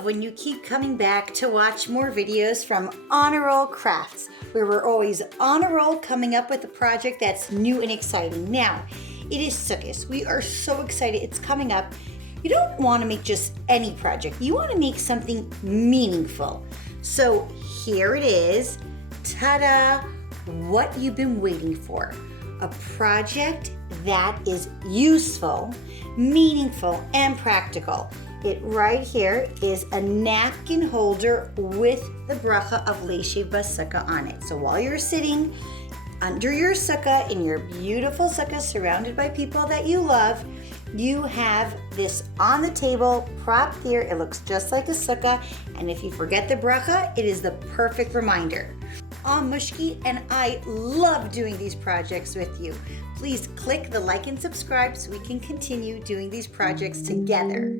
love when you keep coming back to watch more videos from Onaroll Crafts, where we're always on a roll coming up with a project that's new and exciting. Now, it is Sukkot. We are so excited it's coming up. You don't want to make just any project. You want to make something meaningful. So here it is. Ta-da! What you've been waiting for. A project that is useful, meaningful, and practical. It right here is a napkin holder with the bracha of Leishiv Basukkah on it. So while you're sitting under your sukkah in your beautiful sukkah surrounded by people that you love, you have this on the table, propped here. It looks just like a sukkah. And if you forget the bracha, it is the perfect reminder. I'm Mushki and I love doing these projects with you. Please click the like and subscribe so we can continue doing these projects together.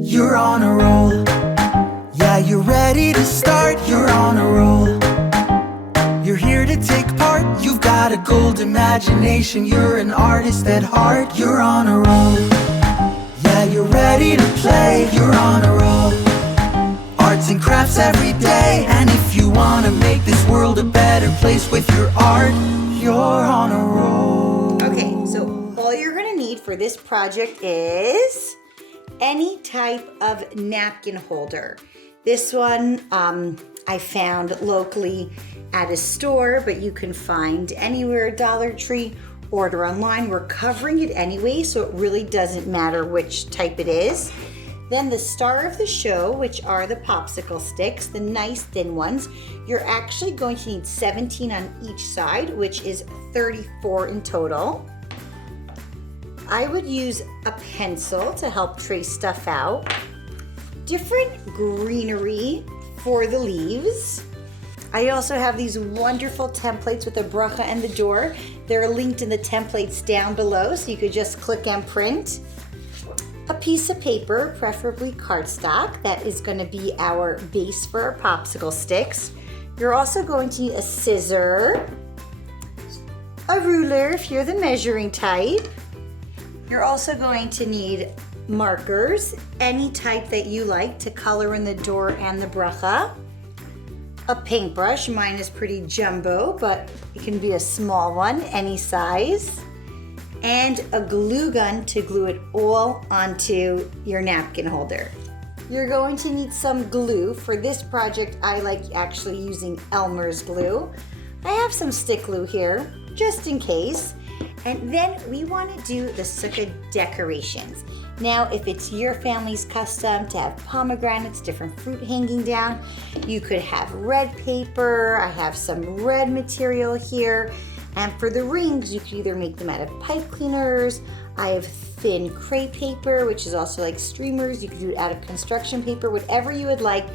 You're on a roll. Yeah, you're ready to start. You're on a roll. You're here to take part. You've got a gold imagination. You're an artist at heart. You're on a roll. Yeah, you're ready to play. You're on a roll. Arts and crafts every day. And if you want to make this world a better place with your art, you're on a roll. Okay, so all you're gonna need for this project is any type of napkin holder. This one I found locally at a store, but you can find anywhere, Dollar Tree, order online. We're covering it anyway, so it really doesn't matter which type it is. Then the star of the show, which are the popsicle sticks, the nice thin ones. You're actually going to need 17 on each side, which is 34 in total. I would use a pencil to help trace stuff out. Different greenery for the leaves. I also have these wonderful templates with the bracha and the door. They're linked in the templates down below, so you could just click and print. A piece of paper, preferably cardstock, that is going to be our base for our popsicle sticks. You're also going to need a scissor, a ruler if you're the measuring type. You're also going to need markers, any type that you like to color in the door and the bracha. A paintbrush, mine is pretty jumbo, but it can be a small one, any size. And a glue gun to glue it all onto your napkin holder. You're going to need some glue. For this project, I like actually using Elmer's glue. I have some stick glue here, just in case. And then we want to do the sukkah decorations. Now, if it's your family's custom to have pomegranates, different fruit hanging down, you could have red paper. I have some red material here. And for the rings, you could either make them out of pipe cleaners. I have thin crepe paper, which is also like streamers. You could do it out of construction paper, whatever you would like.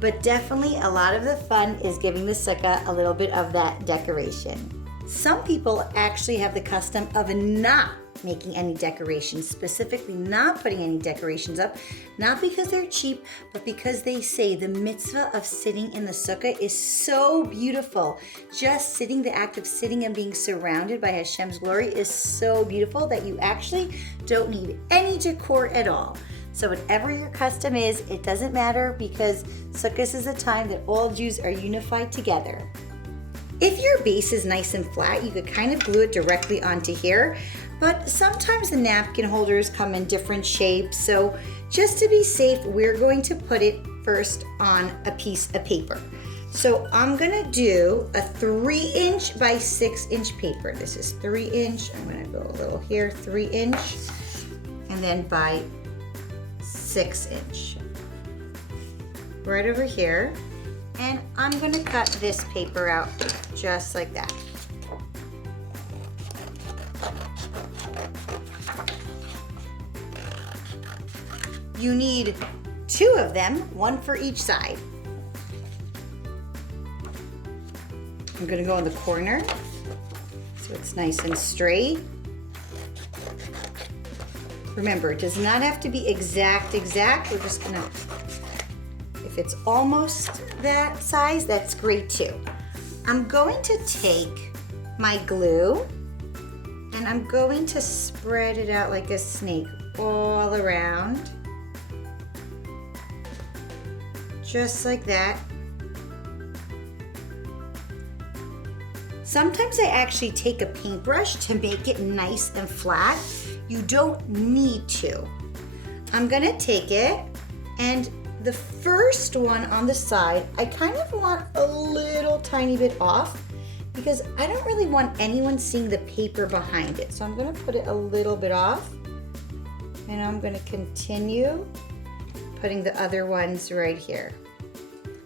But definitely a lot of the fun is giving the sukkah a little bit of that decoration. Some people actually have the custom of not making any decorations, specifically not putting any decorations up, not because they're cheap, but because they say the mitzvah of sitting in the sukkah is so beautiful. Just sitting, the act of sitting and being surrounded by Hashem's glory is so beautiful that you actually don't need any decor at all. So whatever your custom is, it doesn't matter because Sukkot is a time that all Jews are unified together. If your base is nice and flat, you could kind of glue it directly onto here. But sometimes the napkin holders come in different shapes. So just to be safe, we're going to put it first on a piece of paper. So I'm gonna do a 3" by 6" paper. This is 3". I'm gonna go a little here, 3", and then by 6". Right over here. And I'm gonna cut this paper out just like that. You need 2 of them, 1 for each side. I'm gonna go in the corner so it's nice and straight. Remember, it does not have to be exact. We're just gonna, if it's almost that size, that's great too. I'm going to take my glue and I'm going to spread it out like a snake all around. just like that. Sometimes I actually take a paintbrush to make it nice and flat. You don't need to. I'm gonna take it, and the first one on the side, I kind of want a little tiny bit off because I don't really want anyone seeing the paper behind it. So I'm gonna put it a little bit off, and I'm gonna continue putting the other ones right here.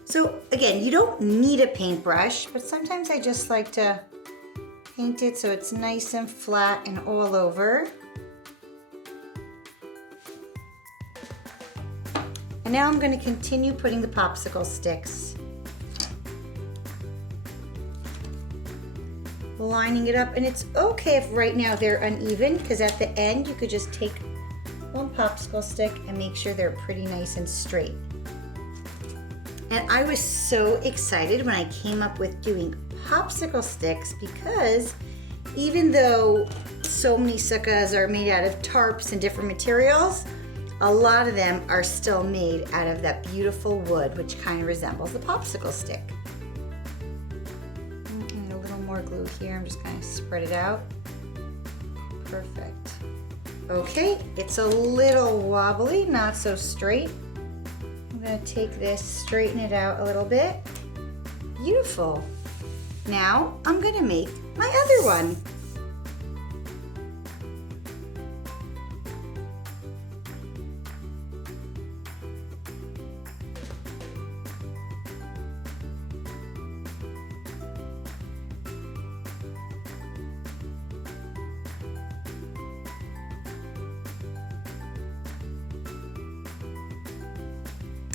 So again, you don't need a paintbrush, but sometimes I just like to paint it so it's nice and flat and all over. And now I'm going to continue putting the popsicle sticks. Lining it up, and it's okay if right now they're uneven, because at the end you could just take one popsicle stick and make sure they're pretty nice and straight. And I was so excited when I came up with doing popsicle sticks, because even though so many sukkahs are made out of tarps and different materials, a lot of them are still made out of that beautiful wood, which kind of resembles the popsicle stick. And a little more glue here. I'm just going to spread it out. Perfect. Okay, it's a little wobbly, not so straight. I'm going to take this, straighten it out a little bit. Beautiful. Now I'm going to make my other one.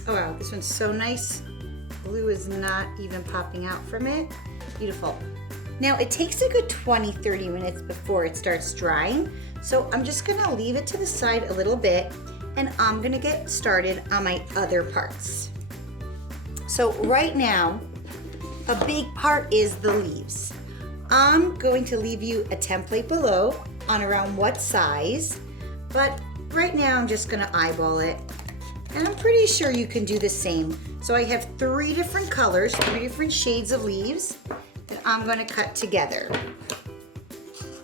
Oh wow, this one's so nice. Glue is not even popping out from it. Beautiful. Now it takes a good 20-30 minutes before it starts drying. So I'm just gonna leave it to the side a little bit, and I'm gonna get started on my other parts. So right now, a big part is the leaves. I'm going to leave you a template below on around what size, but right now I'm just gonna eyeball it. And I'm pretty sure you can do the same. So I have 3 different colors, 3 different shades of leaves that I'm gonna cut together.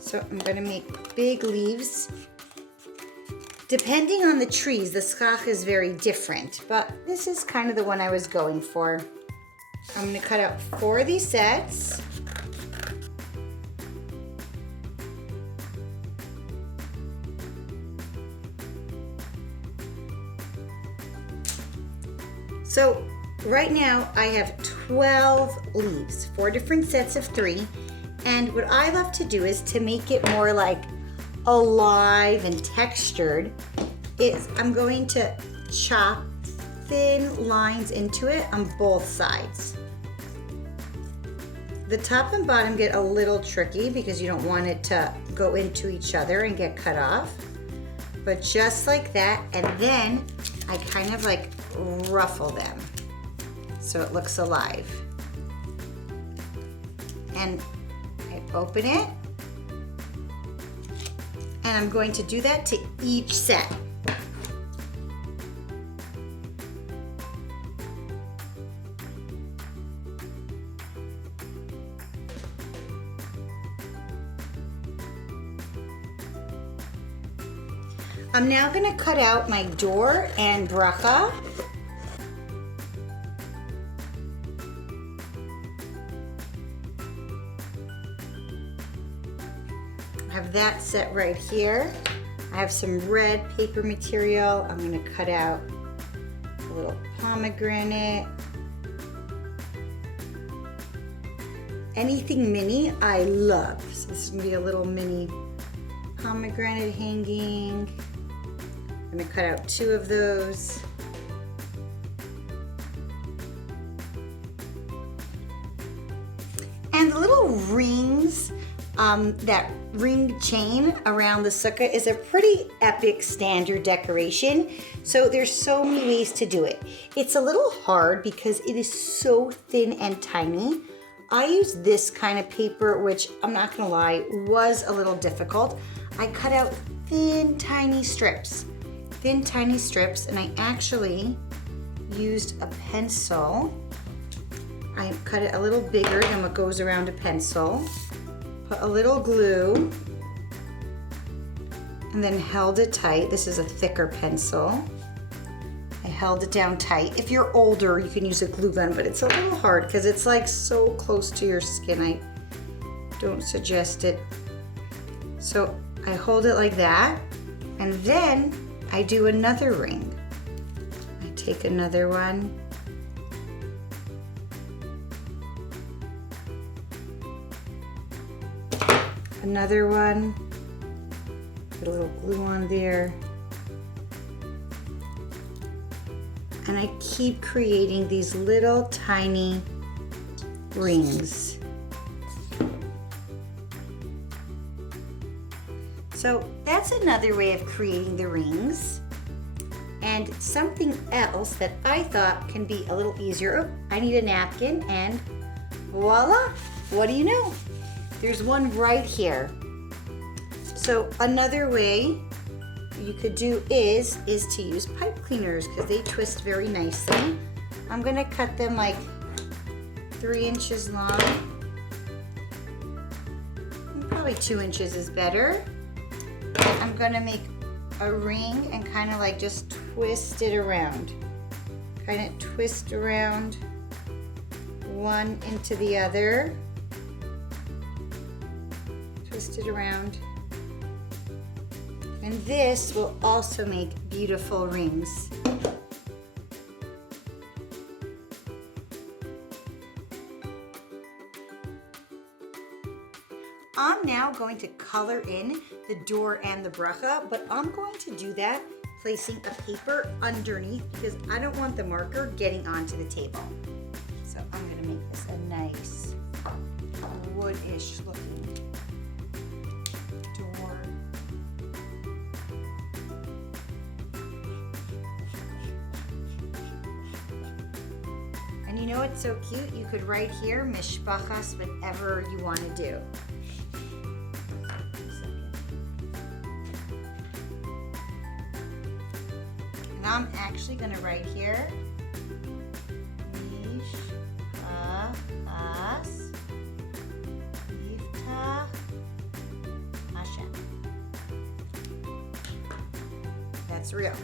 So I'm gonna make big leaves. Depending on the trees, the schach is very different, but this is kind of the one I was going for. I'm gonna cut out 4 of these sets. So right now I have 12 leaves, 4 different sets of 3. And what I love to do is to make it more like alive and textured is I'm going to chop thin lines into it on both sides. The top and bottom get a little tricky because you don't want it to go into each other and get cut off. But just like that, and then I kind of like ruffle them so it looks alive. And I open it, and I'm going to do that to each set. I'm now going to cut out my door and bracha. I have that set right here. I have some red paper material. I'm going to cut out a little pomegranate. Anything mini I love. So this is going to be a little mini pomegranate hanging. I'm going to cut out 2 of those. And the little rings, that ring chain around the sukkah is a pretty epic standard decoration. So there's so many ways to do it. It's a little hard because it is so thin and tiny. I use this kind of paper, which I'm not gonna lie, was a little difficult. I cut out thin, tiny strips, and I actually used a pencil. I cut it a little bigger than what goes around a pencil. Put a little glue and then held it tight. This is a thicker pencil. I held it down tight. If you're older, you can use a glue gun, but it's a little hard because it's like so close to your skin. I don't suggest it. So I hold it like that, and then I do another ring. I take another one. Another one. Put a little glue on there. And I keep creating these little tiny rings. So that's another way of creating the rings. And something else that I thought can be a little easier. Oh, I need a napkin, and voila, what do you know? There's one right here. So another way you could do is to use pipe cleaners because they twist very nicely. I'm gonna cut them like 3 inches long. Probably 2 inches is better. I'm gonna make a ring and kind of like just twist it around. Kind of twist around one into the other. Twist it around. And this will also make beautiful rings. I'm now going to color in the door and the bracha, but I'm going to do that placing a paper underneath because I don't want the marker getting onto the table. So I'm going to make this a nice wood-ish looking door. And you know what's so cute? You could write here, mishpachas, whatever you want to do. And I'm actually going to write here, mishpachas, yivtach Hashem. That's real.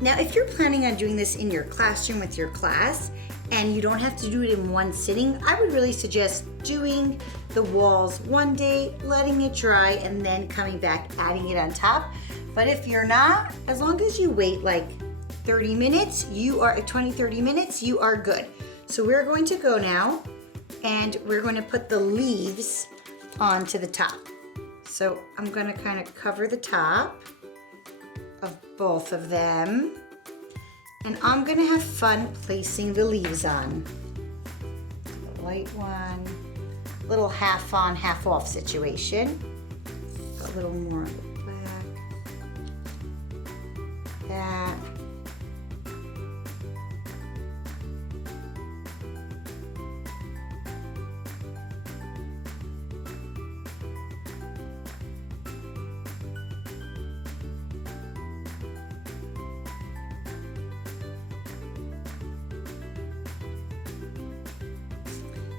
Now, if you're planning on doing this in your classroom with your class and you don't have to do it in one sitting, I would really suggest doing the walls one day, letting it dry, and then coming back, adding it on top. But if you're not, as long as you wait like 30 minutes, you are at 20-30 minutes, you are good. So we're going to go now and we're going to put the leaves onto the top. So I'm going to kind of cover the top of both of them, and I'm gonna have fun placing the leaves on. The light one, little half on, half off situation. A little more on the back. That.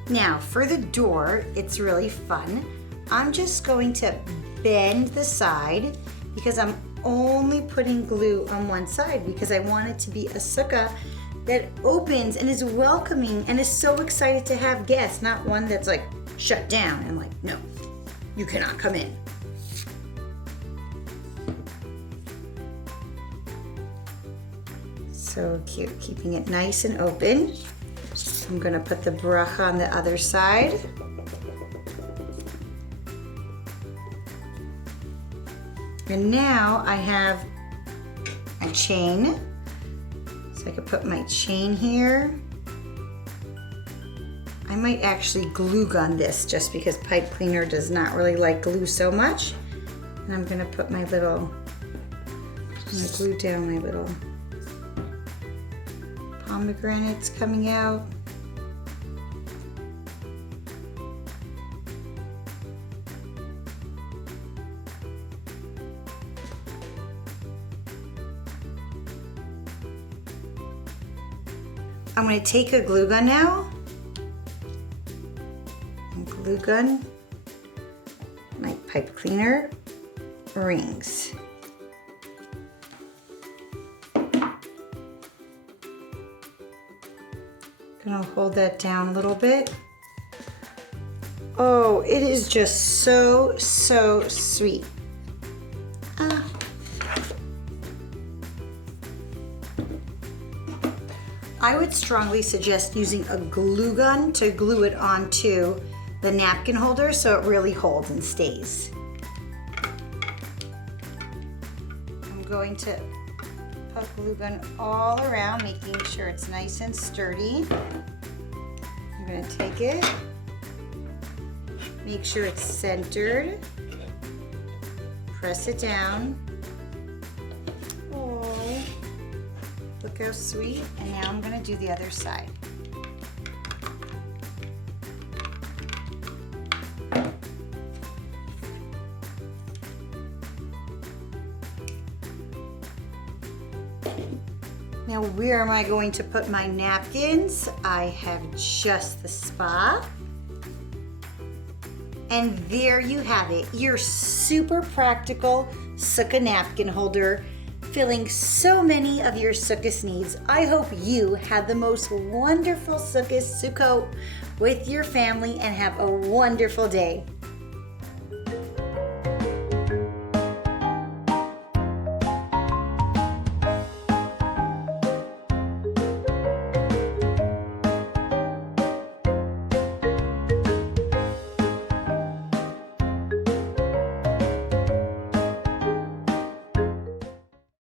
Now for the door, it's really fun. I'm just going to bend the side because I'm only putting glue on one side because I want it to be a sukkah that opens and is welcoming and is so excited to have guests, not one that's like shut down and like, no, you cannot come in. So cute, keeping it nice and open. I'm gonna put the bracha on the other side. And now I have a chain. So I could put my chain here. I might actually glue gun this just because pipe cleaner does not really like glue so much. And I'm gonna put my little, I'm gonna glue down my little pomegranates coming out. I'm going to take a glue gun now and glue gun my pipe cleaner rings. Gonna hold that down a little bit. Oh, it is just so sweet. I would strongly suggest using a glue gun to glue it onto the napkin holder so it really holds and stays. I'm going to put glue gun all around, making sure it's nice and sturdy. I'm going to take it, make sure it's centered, press it down. Look how sweet. And now I'm going to do the other side. Now where am I going to put my napkins? I have just the spot. And there you have it, your super practical Sukkah napkin holder, filling so many of your Sukkot needs. I hope you had the most wonderful Sukkot with your family and have a wonderful day.